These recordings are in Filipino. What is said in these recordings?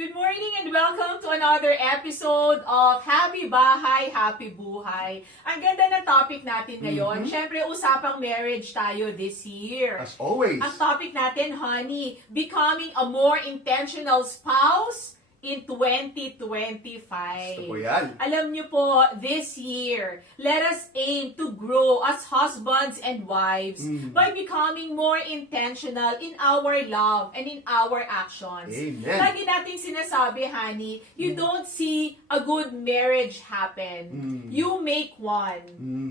Good morning and welcome to another episode of Happy Bahay, Happy Buhay. Ang ganda ng topic natin ngayon. Syempre, usapang marriage tayo this year. As always. Ang topic natin, honey, becoming a more intentional spouse in 2025. Gusto ko yan. Alam niyo po, this year, let us aim to grow as husbands and wives by becoming more intentional in our love and in our actions. Amen. Lagi nating sinasabi, honey, you don't see a good marriage happen. You make one.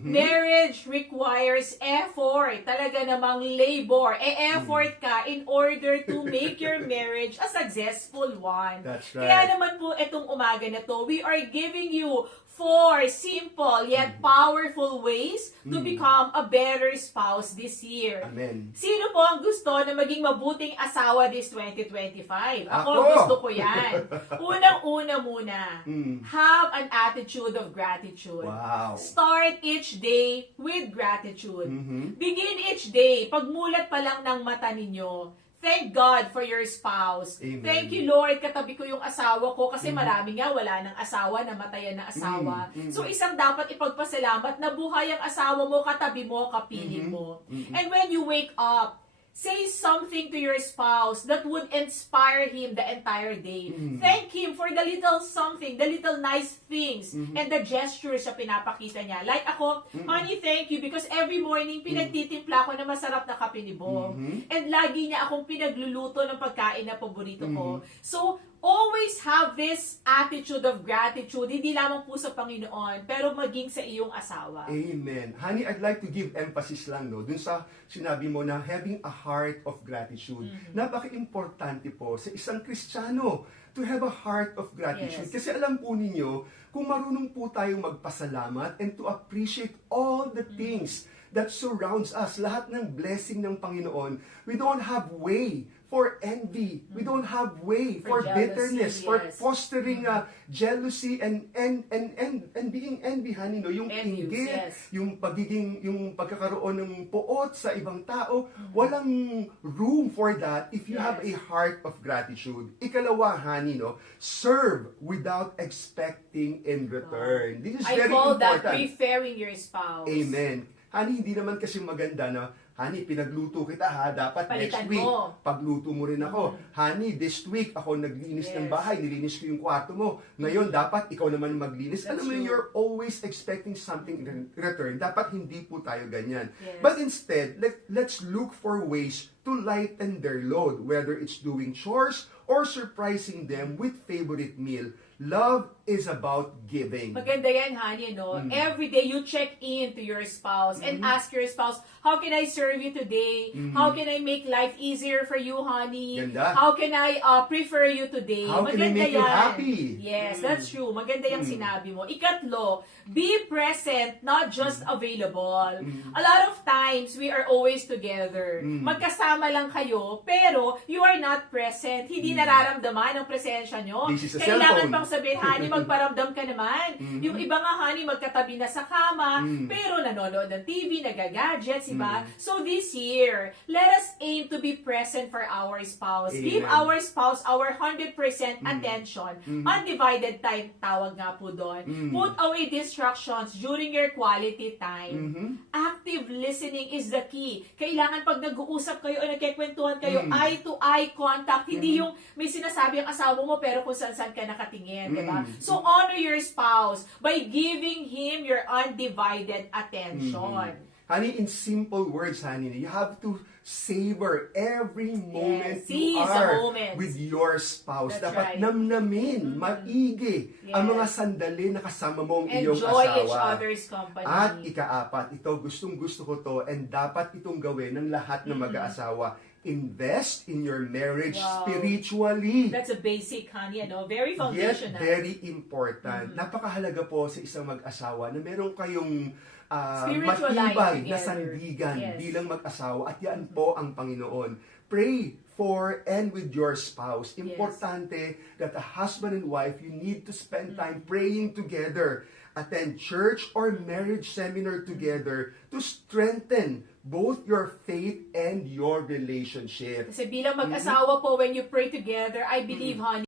Marriage requires effort. Talaga namang labor. Effort ka in order to make your marriage a successful one. That's right. Kaya naman po itong umaga na to, we are giving you 4 simple yet powerful ways to become a better spouse this year. Amen. Sino po ang gusto na maging mabuting asawa this 2025? Ako Ako! gusto ko yan. Unang-una muna, have an attitude of gratitude. Wow. Start each day with gratitude. Begin each day, pagmulat pa lang ng mata ninyo, thank God for your spouse. Amen. Thank you, Lord, katabi ko yung asawa ko kasi marami nga wala ng asawa, namatayan na asawa. So isang dapat ipagpasalamat na buhay ang asawa mo, katabi mo, kapiling mo. And when you wake up, say something to your spouse that would inspire him the entire day. Thank him for the little something, the little nice things, and the gestures na pinapakita niya. Like ako, honey, thank you because every morning pinagtitimpla ko na masarap na kape ni Bo. And lagi niya akong pinagluluto ng pagkain na paborito ko. So, always have this attitude of gratitude, hindi lamang po sa Panginoon, pero maging sa iyong asawa. Amen. Honey, I'd like to give emphasis lang dun sa sinabi mo na having a heart of gratitude. Napaka-importante po sa isang Kristiyano to have a heart of gratitude. Yes. Kasi alam po ninyo, kung marunong po tayong magpasalamat and to appreciate all the things that surrounds us, lahat ng blessing ng Panginoon, we don't have way for envy. We don't have way for jealousy, bitterness, for yes. fostering jealousy and being envy, honey, no? Yung Envious, inggit, yes. yung pagkakaroon ng puot sa ibang tao, walang room for that if you have a heart of gratitude. Ikalawa, honey, no? Serve without expecting in return. This is I very call important. that preferring your spouse. Amen. Honey, hindi naman kasi maganda na, honey, pinagluto kita ha, dapat Palitan next week, mo. pagluto mo rin ako. Honey, this week, ako naglinis ng bahay, nilinis ko yung kwarto mo. Ngayon, dapat ikaw naman maglinis. That's Alam mo, true. you're always expecting something in return. Dapat hindi po tayo ganyan. Yes. But instead, let's look for ways to lighten their load, whether it's doing chores or surprising them with favorite meal. Love is about giving. Maganda yan, honey, no? Every day you check in to your spouse and ask your spouse, how can I serve you today? How can I make life easier for you, honey? Ganda. How can I prefer you today? How can I make you happy? Yes, that's true. Maganda yung sinabi mo. Ikatlo, be present, not just available. A lot of times, we are always together. Magkasama lang kayo, pero you are not present. Hindi nararamdaman ang presensya nyo. This is a Kailangan cellphone. pang sabihin, honey, magparamdam ka naman. Yung iba nga, honey, magkatabi na sa kama, pero nanonood ng TV, nagagadgets, iba? So this year, let us aim to be present for our spouse. Amen. Give our spouse our 100% attention. Undivided time, tawag nga po doon. Put away distractions during your quality time. Active listening is the key. Kailangan pag nag-uusap kayo o nagkikwentuhan kayo, eye-to-eye contact. Hindi yung may sinasabi ang asawa mo pero kung saan-saan ka nakatingin, di ba? So honor your spouse by giving him your undivided attention. Honey, in simple words, honey, you have to savor every moment seize you the are moments. with your spouse. That's Dapat right. namnamin, maigi ang mga sandali na kasama mo ang iyong Enjoy asawa. each other's company. At ikaapat, ito gustong-gusto ko to and dapat itong gawin ng lahat ng mag-aasawa. Invest in your marriage spiritually. That's a basic, honey, ano? Very Yes, foundational. very important. Napakahalaga po sa isang mag-asawa na meron kayong Spiritual life matibay na together. sandigan Yes. bilang mag-asawa at yan po ang Panginoon. Pray for and with your spouse. Importante that a husband and wife, you need to spend time praying together. Attend church or marriage seminar together to strengthen both your faith and your relationship. Kasi bilang mag-asawa po, when you pray together, I believe, honey,